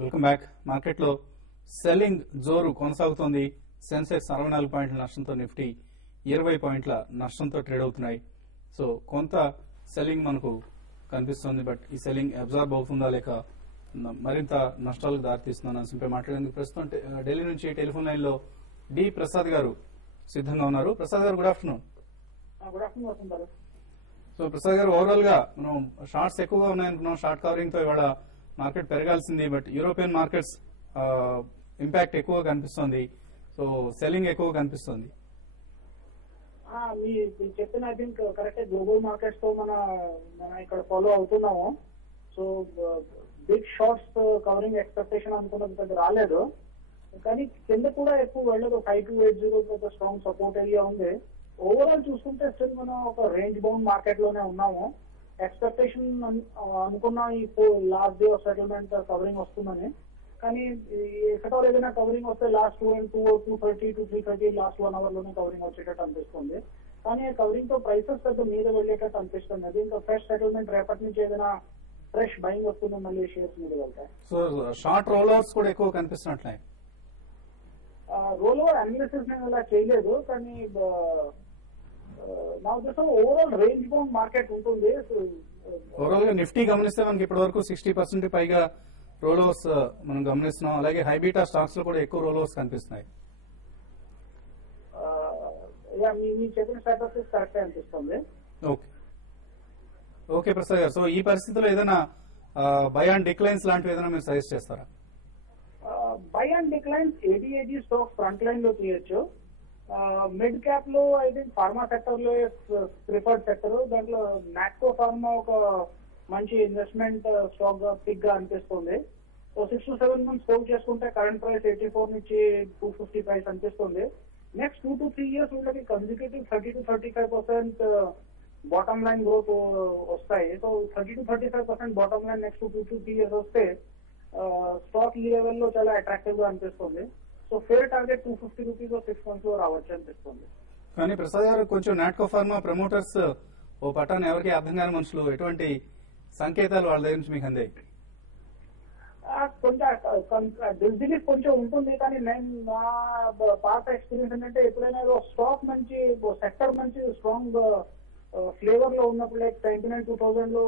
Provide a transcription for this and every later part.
Welcome back. మార్కెట్లో selling జోరు కొనసాగుతోంది. సెన్సెక్స్ 64 పాయింట్ల నష్టంతో, నిఫ్టీ 20 పాయింట్ల నష్టంతో ట్రేడ్ అవుతున్నాయి. సో కొంత సెల్లింగ్ మనకు కనిపిస్తోంది. బట్ ఈ సెల్లింగ్ అబ్జార్బ్ అవుతుందా లేక మరింత నష్టాలకు దారితీస్తుందని అంశంపై మాట్లాడేందుకు ప్రస్తుతం ఢిల్లీ నుంచి టెలిఫోన్ లైన్ లో డి ప్రసాద్ గారు సిద్ధంగా ఉన్నారు. ప్రసాద్ గారు, గుడ్ ఆఫ్టర్నూన్. సో ప్రసాద్ గారు, ఓవరాల్ గా మనం షార్ట్స్ ఎక్కువగా ఉన్నాయనుకున్నాం. షార్ట్ కవరింగ్ తో ఇవాళ మార్కెట్ పెరగాల్సింది. బట్ యూరోపియన్ మార్కెట్స్ ఇంపాక్ట్ ఎక్కువ కనిపిస్తోంది. సో సెల్లింగ్ ఎక్కువ కనిపిస్తోంది. మీరు చెప్పిన I think correct. Global markets తో మన ఇక్కడ ఫాలో అవుతున్నాము. So big shorts covering expectation అనుకున్నది పెద్ద రాలేదు, కానీ కింద కూడా ఎక్కువ వెళ్ళదు. 5280 స్ట్రాంగ్ సపోర్ట్ ఏరియా ఉంది. ఓవరాల్ చూసుకుంటే స్టిల్ మనం ఒక రేంజ్ బౌండ్ మార్కెట్ లోనే ఉన్నాము. ఎక్స్పెక్టేషన్ అనుకున్న ఈ last day of settlement covering వస్తుందని, కానీ ఎక్కడో ఏదైనా కవరింగ్ వస్తే లాస్ట్ 230 to 330 లాస్ట్ 1 hour లోనే కవరింగ్ వచ్చేటట్టు అనిపిస్తుంది. కానీ కవరింగ్ తో ప్రైసెస్ పెద్ద మీద వెళ్ళేటట్టు అనిపిస్తుంది. అది ఇంకా ఫ్రెష్ సెటిల్మెంట్ రేపటి నుంచి ఏదైనా ఫ్రెష్ బయింగ్ వస్తుంది, మళ్ళీ షేర్స్ మీద వెళ్తాయి. సో షార్ట్ రోల్అవుట్స్ కూడా ఎక్కువ కనిపిస్తున్నట్లే. రోల్ ఓవర్ అనాలిసిస్ నేను ఇలా చేయలేదు, కానీ నా ఉద్దేశం ఓవరాల్ రేంజ్ బౌండ్ మార్కెట్ ఉంటుంది. ఓవరాల్ గా నిఫ్టీ గమనిస్తే మనకి ఇప్పటి వరకు 60% పైగా రోల్ ఓవర్స్ మనం గమనిస్తున్నాం. అలాగే హైబీటా స్టాక్స్ లో కూడా ఎక్కువ రోల్ ఓవర్స్ కనిపిస్తున్నాయి. మీ చెప్పిన స్టాటస్ కరెక్ట్ అనిపిస్తుంది. Okay okay Prasad garu, so ఈ పరిస్థితిలో ఏదైనా బై అండ్ డిక్లైన్స్ లాంటివి ఏదైనా మీరు సజెస్ట్ చేస్తారా? Buy and declines ADAG stocks front line లో తీయొచ్చు. మిడ్ క్యాప్ లో ఐ థింక్ ఫార్మా సెక్టర్ లో ప్రిఫర్డ్ సెక్టర్. దాంట్లో నాట్కో ఫార్మా ఒక మంచి ఇన్వెస్ట్మెంట్ స్టాక్ గా పిక్ గా అనిపిస్తుంది. సో 6 to 7 months హోల్డ్ చేసుకుంటే కరెంట్ ప్రైస్ 84 నుంచి 250 ప్రైస్ అనిపిస్తుంది. నెక్స్ట్ 2 to 3 years వీళ్ళకి consecutive 30 to 35% bottom line growth వస్తాయి. So 30 to 35% bottom line next 2 to 3 years వస్తే స్టాక్ ఈ లెవెల్ లో చాలా అట్రాక్టివ్ గా అనిపిస్తుంది. So fair target 250 rupees 6 months లో రావచ్చు అనిపిస్తుంది. కానీ ప్రసాద్ గారు, కొంచెం నాట్కో ఫార్మా ప్రమోటర్స్ ఓ పటాన్ని ఎవరికి అర్థం కాని మనుషులు, ఎటువంటి సంకేతాలు వాళ్ళ దగ్గర నుంచి మీకు అందాయి? కొంచెం డిజిలిస్ కొంచెం ఉంటుంది, కానీ నేను నా పాత ఎక్స్పీరియన్స్ ఏంటంటే ఎప్పుడైనా స్టాక్ మంచి సెక్టర్ మంచి స్ట్రాంగ్ ఫ్లేవర్ లో ఉన్నప్పుడు, లైక్ 99-2000 లో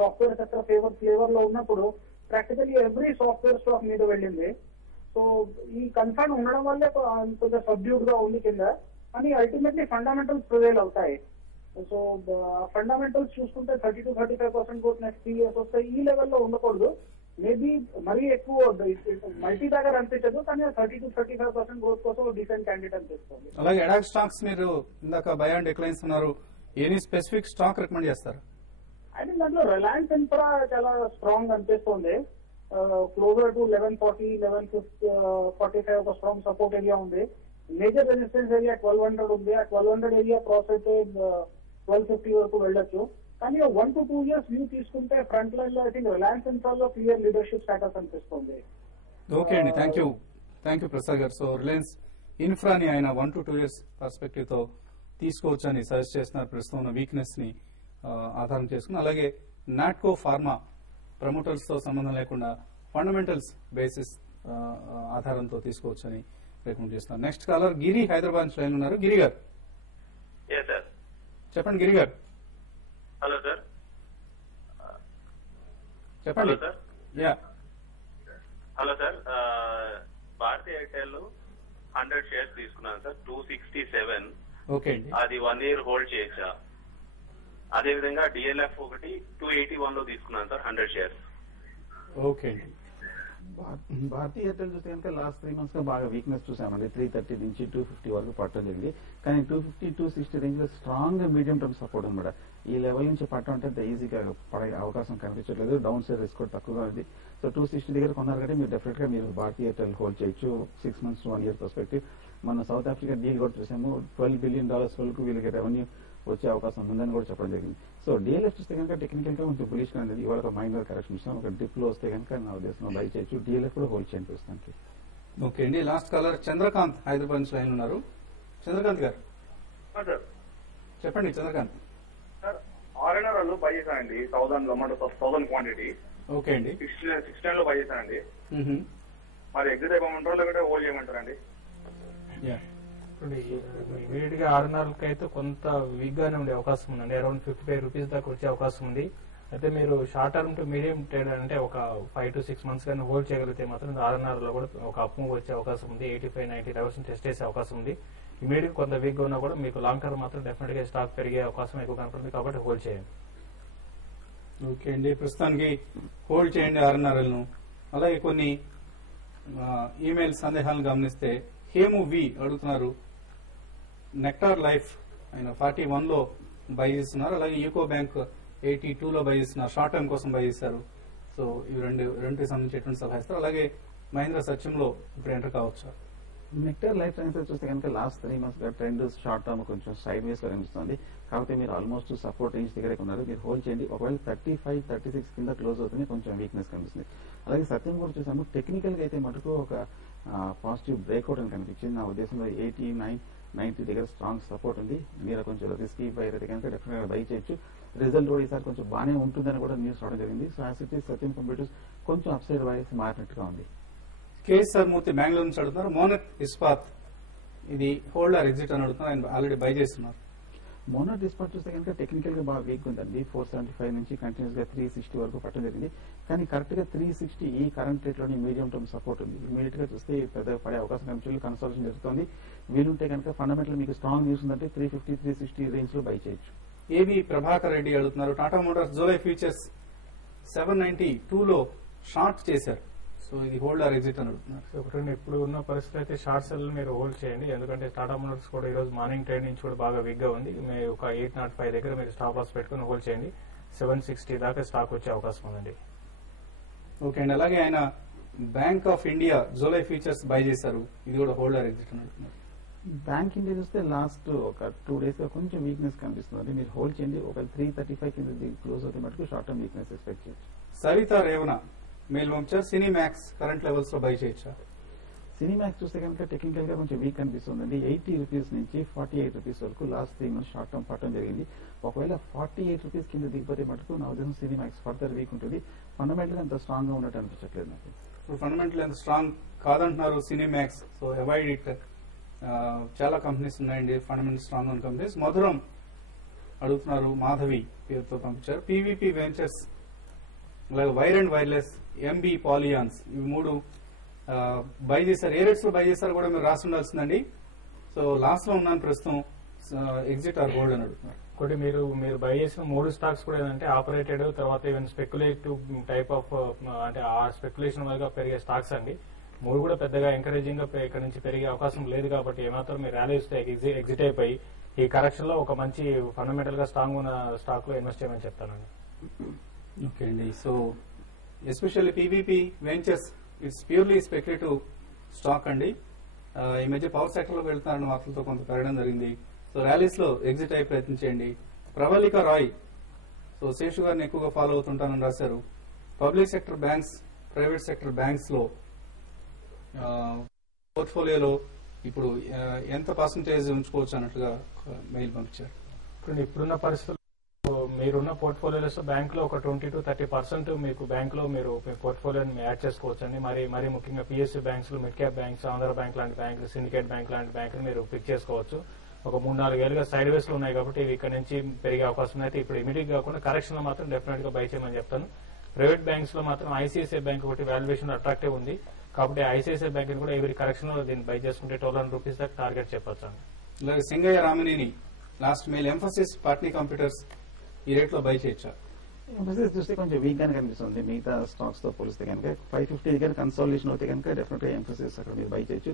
సాఫ్ట్వేర్ సెక్టర్ ఫ్లేవర్ లో ఉన్నప్పుడు ప్రాక్టికల్లీ ఎవ్రీ సాఫ్ట్వేర్ స్టాక్ మీద వెళ్ళింది. సో ఈ కన్సర్న్ ఉండడం వల్లే కొంచెం సబ్డ్యూడ్ గా ఉంది కింద, కానీ అల్టిమేట్లీ ఫండమెంటల్స్ ప్రివేల్ అవుతాయి. సో ఫండమెంటల్స్ చూసుకుంటే 30 to 35% గ్రోత్ నెక్స్ట్ 3 years వస్తాయి. ఈ లెవెల్లో ఉండకూడదు. మేబీ మరీ ఎక్కువ మల్టీ బ్యాగర్ అనిపించదు, కానీ 30 to 35% గ్రోత్ కోసం డిసెంట్ క్యాండిడేట్ అనిపిస్తుంది. అలాగే ఎడాక్ స్టాక్స్ మీరు ఇందాక బై అండ్ డిక్లైన్స్ ఉన్నారు, ఎనీ స్పెసిఫిక్ స్టాక్ రికమెండ్ చేస్తారు? అయితే దాంట్లో రిలయన్స్ ఇన్ఫ్రా చాలా స్ట్రాంగ్ అనిపిస్తుంది. క్లోజర్ టు 1140, 1145 ఒక స్ట్రాంగ్ సపోర్ట్ ఏరియా ఉంది. మేజర్ రెసిస్టెన్స్ ఏరియా 1200 ఉంది. ఆ 1200 ఏరియా క్రాస్ అయితే 1250 వరకు వెళ్ళొచ్చు. కానీ 1 to 2 years వ్యూ తీసుకుంటే ఫ్రంట్ లైన్ లో ఐ థింక్ రిలయన్స్ ఇన్ఫ్రాలో క్లియర్ లీడర్షిప్ స్టాటస్ అనిపిస్తుంది. ఓకే అండి, thank you Prasad garu. So Reliance ఇన్ఫ్రాని ఆయన 1 to 2 years పర్స్పెక్టివ్ తో తీసుకోవచ్చు అని సజెస్ట్ చేస్తున్నారు, ప్రస్తుతం ఉన్న వీక్నెస్ ని ఆధారం చేసుకుని. అలాగే నాట్కో ఫార్మా ప్రమోటర్స్ తో సంబంధం లేకుండా ఫండమెంటల్స్ బేసిస్ ఆధారంతో తీసుకోవచ్చు అని రికమెండ్ చేస్తున్నారు. నెక్స్ట్ కాలర్ గిరి, హైదరాబాద్ నుంచి లైన్ ఉన్నారు. గిరి గారు చెప్పండి. గిరి గారు హలో సార్. చెప్పండి. Hello sir, Bharti Airtel 100 shares తీసుకున్నాను సార్, 267. ఓకే అండి, అది 1 year హోల్డ్ చేయొచ్చా? అదేవిధంగా డిఎల్ఎఫ్ ఒకటి 281 లో తీసుకున్నాను సార్, 100 షేర్స్. ఓకే అండి. భారతీ ఎయిర్టెల్ చూస్తే కనుక లాస్ట్ 3 months గా బాగా వీక్నెస్ చూసామండి. 330 నుంచి 250 వరకు పట్టడం జరిగింది. కానీ 250, 260 రేంజ్ లో స్ట్రాంగ్ మీడియం టర్మ్ సపోర్ట్ అనమాట. ఈ లెవెల్ నుంచి పట్టడం అంటే ఈజీగా పడే అవకాశం కనిపించట్లేదు. డౌన్ సైడ్ రిస్క్ కూడా తక్కువగా ఉంది. సో 260 దగ్గర కొన్నారు కాబట్టి మీరు డెఫినెట్ గా మీరు భారతీ ఎయిర్టెల్ హోల్డ్ చేయొచ్చు 6 months to 1 year పర్స్పెక్టివ్. మన సౌత్ ఆఫ్రికా డీల్ కూడా చూసాము. $12 billion వరకు వీళ్ళకి రెవెన్యూ వచ్చే అవకాశం ఉందని కూడా చెప్పడం జరిగింది. సో డిఎల్ఎఫ్ చూస్తే కనుక టెక్నికల్ గా కొంచెం బులిష్ గా అనేది ఇవాళ ఒక మైనర్ కరెక్షన్ ఇస్తాం. ఒక డిప్ లో వస్తే కనుక నా ఉద్దేశంలో బై చేయొచ్చు. డిఎల్ఎఫ్ కూడా హోల్డ్ చేయండి ప్రస్తుతానికి. ఓకే అండి. లాస్ట్ కాలర్ చంద్రకాంత్, హైదరాబాద్ నుంచి లైన్ ఉన్నారు. చంద్రకాంత్ గారు చెప్పండి. చంద్రకాంత్ సార్, R&R బై చేశానండి 1000 క్వాంటిటీ. ఓకే అండి. 610 లో బై చేశానండి. మ్హూ. మరి ఎగ్జిట్ అయిపోమంటారా లేకపోతే హోల్డ్ చేయమంటారండి? యా. ఇమీడియట్ గా ఆర్ఎన్ఆర్కి అయితే కొంత వీక్ గానే ఉండే అవకాశం ఉందండి. అరౌండ్ 55 రూపీస్ దాకా వచ్చే అవకాశం ఉంది. అయితే మీరు short term two medium trade అంటే ఒక 5 to 6 months కానీ హోల్డ్ చేయగలిగితే మాత్రం ఆర్ఎన్ఆర్ లో కూడా ఒక అప్ మూవ్ వచ్చే అవకాశం ఉంది. 85-90 లెవెల్స్ టెస్ట్ చేసే అవకాశం ఉంది. ఇమీడియట్ కొంత వీక్ గా ఉన్నా కూడా మీకు లాంగ్ టర్మ్ మాత్రం డెఫినెట్ గా స్టాక్ పెరిగే అవకాశం ఎక్కువ కనపడుతుంది కాబట్టి హోల్డ్ చేయండి. ఓకే అండి, ప్రస్తుతానికి హోల్డ్ చేయండి ఆర్ఎన్ఆర్ఎల్ ను. అలాగే కొన్ని ఈమెయిల్ సందేహాలను గమనిస్తే హేము వి అడుగుతున్నారు, నెక్టార్ లైఫ్ ఆయన 41 లో బై చేస్తున్నారు. అలాగే యూకో బ్యాంక్ 82 లో బై చేస్తున్నారు, షార్ట్ టర్మ్ కోసం బై చేశారు. సో ఇవి రెండుకి సంబంధించి ఎటువంటి సలహా ఇస్తారు? అలాగే మహేంద్ర సత్యంలో ఇప్పుడు ఎంటర్ కావచ్చు. నెక్టర్ లైఫ్ సైన్సెస్ చూస్తే కనుక లాస్ట్ 3 months గా ట్రెండ్ షార్ట్ టర్మ్ కొంచెం సైడ్ వేస్ గా కనిపిస్తుంది. కాబట్టి మీరు ఆల్మోస్ట్ సపోర్ట్ రేంజ్ దగ్గరే ఉన్నారు, మీరు హోల్డ్ చేయండి. ఒకవేళ 35-36 కింద క్లోజ్ అవుతుంది, కొంచెం వీక్నెస్ కనిపిస్తుంది. అలాగే సత్యం కూడా చూసాము, టెక్నికల్ గా అయితే మటుకు ఒక పాజిటివ్ బ్రేక్అవుట్ అని కనిపించింది. నా ఉద్దేశంలో 89-90 దగ్గర స్ట్రాంగ్ సపోర్ట్ ఉంది. మీరు కొంచెం రిస్కీ బయర్ అయితే కనుక డెఫినెట్ గా బై చేయొచ్చు. రిజల్ట్ కూడా ఈసారి కొంచెం బాగానే ఉంటుందని కూడా న్యూస్ రావడం జరిగింది. So as it is Satyam computers కొంచెం అప్ సైడ్ వైస్ మారినట్టుగా ఉంది. కేఎస్ఆర్ మూర్తి బెంగళూరు నుంచి అడుగుతున్నారు, మోనట్ ఇస్పాత్ ఇది హోల్డ్ ఆర్ ఎగ్జిట్ అని అడుగుతున్నారు. ఆయన ఆల్రెడీ బై చేస్తున్నారు. మోనట్ ఇస్పాత్ చూస్తే కనుక టెక్నికల్ గా బాగా వీక్ ఉందండి. 475 నుంచి కంటిన్యూస్ గా 360 వరకు పట్టడం జరిగింది. కానీ కరెక్ట్ గా 360 ఈ కరెంట్ రేట్ లోని మీడియం టర్మ్ సపోర్ట్ ఉంది. ఇమీడియట్ గా చూస్తే పెద్ద పడే అవకాశం కనిపించి కన్సల్టేషన్ జరుగుతుంది. వీలుంటే కనుక ఫండమెంటల్ మీకు స్ట్రాంగ్ న్యూస్ ఉందంటే 350-360 రేంజ్ లో బై చేయొచ్చు. ఏబి ప్రభాకర్ రెడ్డి అడుగుతున్నారు, టాటా మోటార్స్ జూలై ఫ్యూచర్స్ 792 లో షార్ట్ చేశారు. సో ఇది హోల్డ్ ఆర్ ఎగ్జిట్ అని అడుగుతున్నారు. ఒకటి ఇప్పుడు ఉన్న పరిస్థితి అయితే షార్ట్ సెల్ మీరు హోల్డ్ చేయండి. ఎందుకంటే టాటా మోటార్స్ కూడా ఈ రోజు మార్నింగ్ ట్రేడ్ నుంచి కూడా బాగా వీక్ గా ఉంది. మీరు ఒక 805 దగ్గర మీరు స్టాప్ లాస్ పెట్టుకుని హోల్డ్ చేయండి. 760 దాకా స్టాక్ వచ్చే అవకాశం ఉందండి. ఓకే అండి. అలాగే ఆయన bank of India July futures by చేశారు. ఇది కూడా హోల్డ్ ఆర్ ఎగ్జిట్ అని అడుగుతున్నారు. బ్యాంక్ ఇండియా చూస్తే లాస్ట్ ఒక 2 days గా కొంచెం వీక్నెస్ కనిపిస్తుంది. మీరు హోల్డ్ చేయండి. ఒక 335 కింద క్లోజ్ అవుతే మటుకు షార్ట్ టర్మ్ వీక్నెస్ ఎక్స్పెక్ట్ చేయొచ్చు. సరిత రేవణ మెయిల్ పంపించారు, సినీ మ్యాక్స్ కరెంట్ లెవెల్స్ లో బై చేయొచ్చా? సినిమాక్స్ చూస్తే కనుక టెక్నికల్ గా కొంచెం వీక్ అనిపిస్తుందండి. 80 రూపీస్ నుంచి 48 రూపీస్ వరకు లాస్ట్ 3 months షార్ట్ టర్మ్ పట్టడం జరిగింది. ఒకవేళ 48 రూపీస్ కింద దిగిపోతే మటుకు నా ఉద్దేశం సినిమాక్స్ ఫర్దర్ వీక్ ఉంటుంది. ఫండమెంటల్ అంత స్ట్రాంగ్ గా ఉన్నట్టు అనిపించట్లేదు నాకు. ఇప్పుడు ఫండమెంటల్ ఎంత స్ట్రాంగ్ కాదంటున్నారు Cinemax. So avoid it. చాలా కంపెనీస్ ఉన్నాయండి ఫండమెంటల్ స్ట్రాంగ్ ఉన్న కంపెనీస్. మధురం అడుగుతున్నారు, మాధవి పేరుతో పంపించారు, పీవీపీ వెంచర్స్, అలాగే వైర్ అండ్ వైర్లెస్, ఎంబీ పాలియాన్స్ ఇవి 3 బై చేశారు. ఏ రేట్స్ లో బై చేశారు కూడా మీరు రాసి ఉండాల్సిందండి. సో లాస్ట్ లో ఉన్నాను ప్రస్తుతం, ఎగ్జిట్ ఆర్ హోల్డ్ అని అడుగుతున్నారు. ఒకటి మీరు బై చేసిన 3 స్టాక్స్ కూడా ఏంటంటే ఆపరేటెడ్, తర్వాత ఈవెన్ స్పెక్యులేటివ్ టైప్ ఆఫ్ అంటే ఆ స్పెక్యులేషన్ వల్ల పెరిగే స్టాక్స్ అండి. 3 కూడా పెద్దగా ఎంకరేజింగ్ గా ఇక్కడ నుంచి పెరిగే అవకాశం లేదు. కాబట్టి ఏమాత్రం మీరు ర్యాలీస్ ఎగ్జిట్ అయిపోయి ఈ కరెక్షన్ లో ఒక మంచి ఫండమెంటల్ గా స్ట్రాంగ్ ఉన్న స్టాక్ లో ఇన్వెస్ట్ చేయమని చెప్తానండి. ఓకే అండి. So especially PVP ventures it's purely speculative stock అండి. ఈ మధ్య పవర్ సెక్టర్ లో వెళ్తున్నారన్న వార్తలతో కొంత పెరగడం జరిగింది. సో ర్యాలీస్ లో ఎగ్జిట్ అయ్యి ప్రయత్నించండి. ప్రవళిక రాయ్, సో శేషు గారిని ఎక్కువగా ఫాలో అవుతుంటానని రాశారు. Public sector banks, private sector banks లో పోర్ట్ఫోలియోలో ఇప్పుడు ఎంత పర్సంటేజ్ ఉంచుకోవచ్చు అన్నట్టుగా మెయిల్ పంపించారు. ఇప్పుడున్న పరిస్థితుల్లో మీరున్న పోర్ట్ఫోలియోస్ బ్యాంక్ లో ఒక 20-30% మీకు బ్యాంక్ లో మీరు మీ పోర్ట్ఫోలియోని యాడ్ చేసుకోవచ్చు అండి. మరి ముఖ్యంగా PSU banks, mid cap banks, Andhra bank లాంటి బ్యాంకులు, సిండికేట్ బ్యాంక్ లాంటి బ్యాంకులు మీరు పిక్ చేసుకోవచ్చు. ఒక 3-4 ఏళ్ళుగా సైడ్ వేస్ లో ఉన్నాయి కాబట్టి ఇవి ఇక్కడ నుంచి పెరిగే అవకాశం అయితే ఇప్పుడు ఇమీడియట్ కాకుండా కరెక్షన్ లో మాత్రం డెఫినెట్ గా బై చేయమని చెప్తాను. ప్రైవేట్ బ్యాంక్స్ లో మాత్రం ఐసీఐసీఐ బ్యాంక్ ఒకటి వాల్యుయేషన్ అట్రాక్టివ్ ఉంది కాబట్టి ఐసీఐసీఐ బ్యాంక్ కూడా ఎవరి కరెక్షన్ లో దీన్ని బై చేసుకుంటే 1200 రూపీస్ దాకా టార్గెట్ చెప్పొచ్చు. అలాగే Singayya Ramineni last mail Mphasis Patni computers ఈ రేట్ లో బై చేయొచ్చా? ఎంఫసిస్ చూస్తే కొంచెం వీక్ గానే కనిపిస్తుంది మిగతా స్టాక్స్ తో పోలిస్తే కనుక. 550 దగ్గర కన్సాలిడేషన్ అవుతే కనుక డెఫినెట్ గా ఎంఫసిస్ అక్కడ మీరు బై చేయొచ్చు.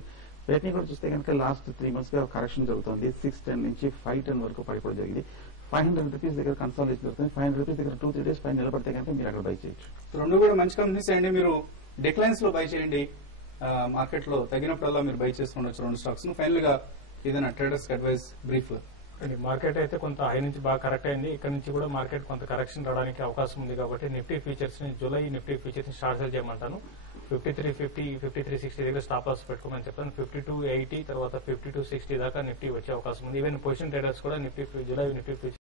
రేట్ని కూడా చూస్తే కనుక లాస్ట్ 3 months గా కరెక్షన్ జరుగుతుంది. 610 నుంచి 510 వరకు పడిపోవడం జరిగింది. 500 రూపీస్ దగ్గర కన్సాలిడేషన్ జరుగుతుంది. 500 రూపీస్ దగ్గర 2-3 days పైన నిలబడితే కనుక మీరు అక్కడ బై చేయొచ్చు. రెండు కూడా మంచి కంపెనీస్ అండి. మీరు డిక్లైన్స్ లో బై చేయండి. మార్కెట్ లో తగినప్పుడల్లా మీరు బై చేస్తుండొచ్చు 2 స్టాక్స్. ఫైనల్ గా ఏదైనా ట్రేడర్స్ అడ్వైస్ బ్రీఫ్ లో మార్కెట్ అయితే కొంత హై నుంచి బాగా కరెక్ట్ అయింది. ఇక్కడ నుంచి కూడా మార్కెట్ కొంత కరెక్షన్ రావడానికి అవకాశం ఉంది కాబట్టి నిఫ్టీ ఫ్యూచర్స్ ని జూలై నిఫ్టీ ఫ్యూచర్స్ ని షార్ట్ సెల్ చేయమంటాను. 5350, 5360 దగ్గర స్టాప్ లాస్ పెట్టుకోమని చెప్తాను. 5280 తర్వాత 5260 దాకా నిఫ్టీ వచ్చే అవకాశం ఉంది. ఈవెన్ పొజిషన్ ట్రేడర్స్ కూడా నిఫ్టీ జూలై నిఫ్టీ ఫ్యూచర్